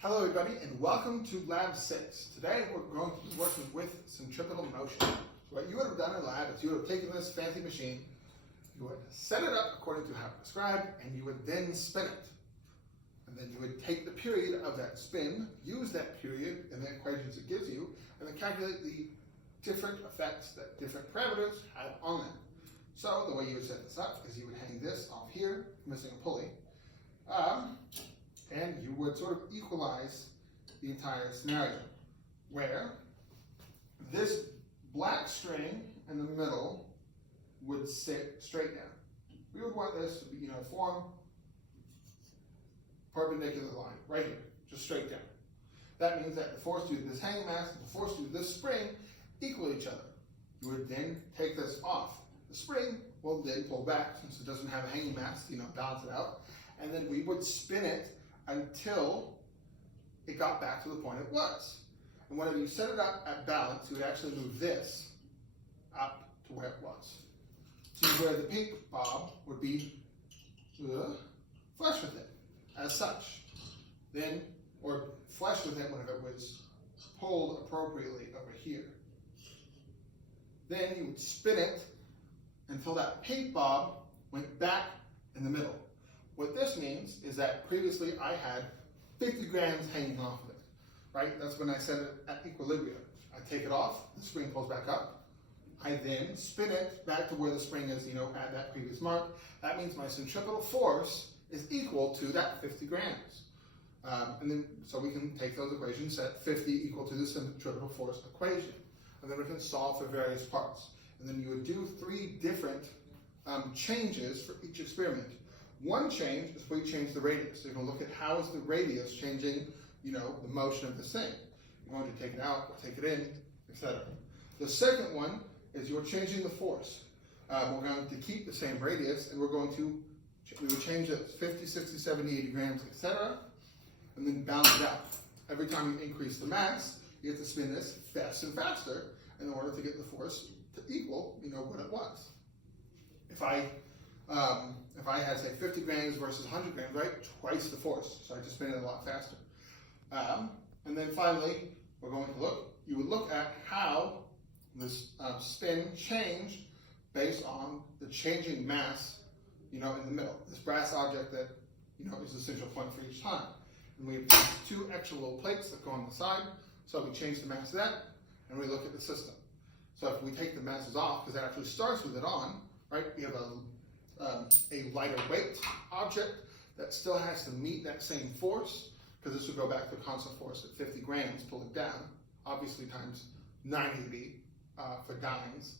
Hello everybody and welcome to Lab 6. Today we're going to be working with centripetal motion. So what you would have done in lab is you would have taken this fancy machine, you would set it up according to how prescribed, and you would then spin it. And then you would take the period of that spin, use that period in the equations it gives you, and then calculate the different effects that different parameters have on them. So the way you would set this up is you would hang this off here, missing a pulley, and you would sort of equalize the entire scenario, where this black string in the middle would sit straight down. We would want this to be, form perpendicular line, right here, just straight down. That means that the force due to this hanging mass and the force due to this spring equal each other. You would then take this off. The spring will then pull back since it doesn't have a hanging mass, balance it out, and then we would spin it until it got back to the point it was. And whenever you set it up at balance, you would actually move this up to where it was. To where the pink bob would be flush with it, as such. Then, or flush with it whenever it was pulled appropriately over here. Then you would spin it until that pink bob went back in the middle. What this means is that previously I had 50 grams hanging off of it, right? That's when I set it at equilibrium. I take it off, the spring pulls back up. I then spin it back to where the spring is, at that previous mark. That means my centripetal force is equal to that 50 grams. And then, so we can take those equations, set 50 equal to the centripetal force equation. And then we can solve for various parts. And then you would do 3 different changes for each experiment. One change is where you change the radius. So you're going to look at how is the radius changing, the motion of this thing. You're going to take it out, or take it in, etc. The second one is you're changing the force. We're going to keep the same radius, and we would change it 50, 60, 70, 80 grams, etc. And then balance it out. Every time you increase the mass, you have to spin this faster and faster in order to get the force to equal, what it was. If I had, say, 50 grams versus 100 grams, right, twice the force, so I just spin it a lot faster. And then finally, you would look at how this spin changed based on the changing mass, in the middle. This brass object that, is the central point for each time. And we have these 2 extra little plates that go on the side, so we change the mass of that, and we look at the system. So if we take the masses off, because that actually starts with it on, right, we have a lighter weight object that still has to meet that same force, because this would go back to a constant force at 50 grams, pull it down, obviously times 980 for dynes.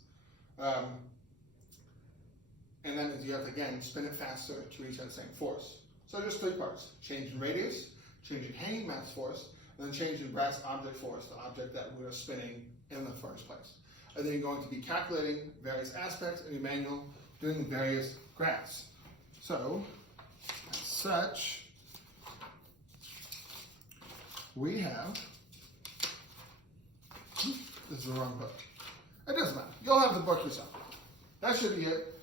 And then you have to, again, spin it faster to reach that same force. So just 3 parts: change in radius, change in hanging mass force, and then change in brass object force, the object that we were spinning in the first place. And then you're going to be calculating various aspects in your manual, doing various graphs. So, as such, we have, this is the wrong book. It doesn't matter. You'll have the book yourself. That should be it.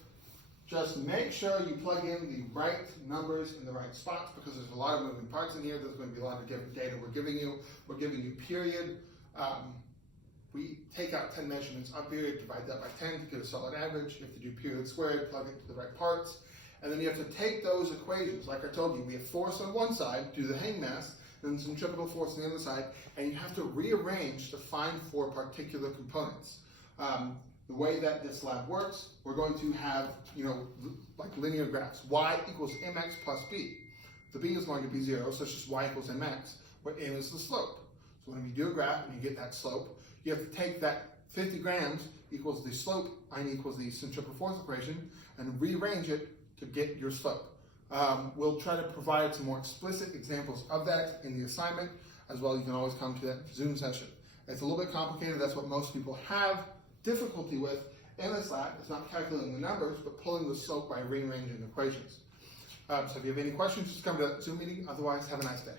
Just make sure you plug in the right numbers in the right spots, because there's a lot of moving parts in here. There's going to be a lot of different data we're giving you. We're giving you period. We take out 10 measurements on period, divide that by 10 to get a solid average. You have to do period squared, plug it to the right parts. And then you have to take those equations. Like I told you, we have force on one side, do the hang mass, then centripetal force on the other side, and you have to rearrange to find for particular components. The way that this lab works, we're going to have, like linear graphs. Y equals mx plus b. The b is going to be 0, so it's just y equals mx, where m is the slope. So when you do a graph and you get that slope, you have to take that 50 grams equals the slope, I equals the centripetal force equation, and rearrange it to get your slope. We'll try to provide some more explicit examples of that in the assignment. As well, you can always come to that Zoom session. It's a little bit complicated. That's what most people have difficulty with in this lab. It's not calculating the numbers, but pulling the slope by rearranging equations. So if you have any questions, just come to that Zoom meeting. Otherwise, have a nice day.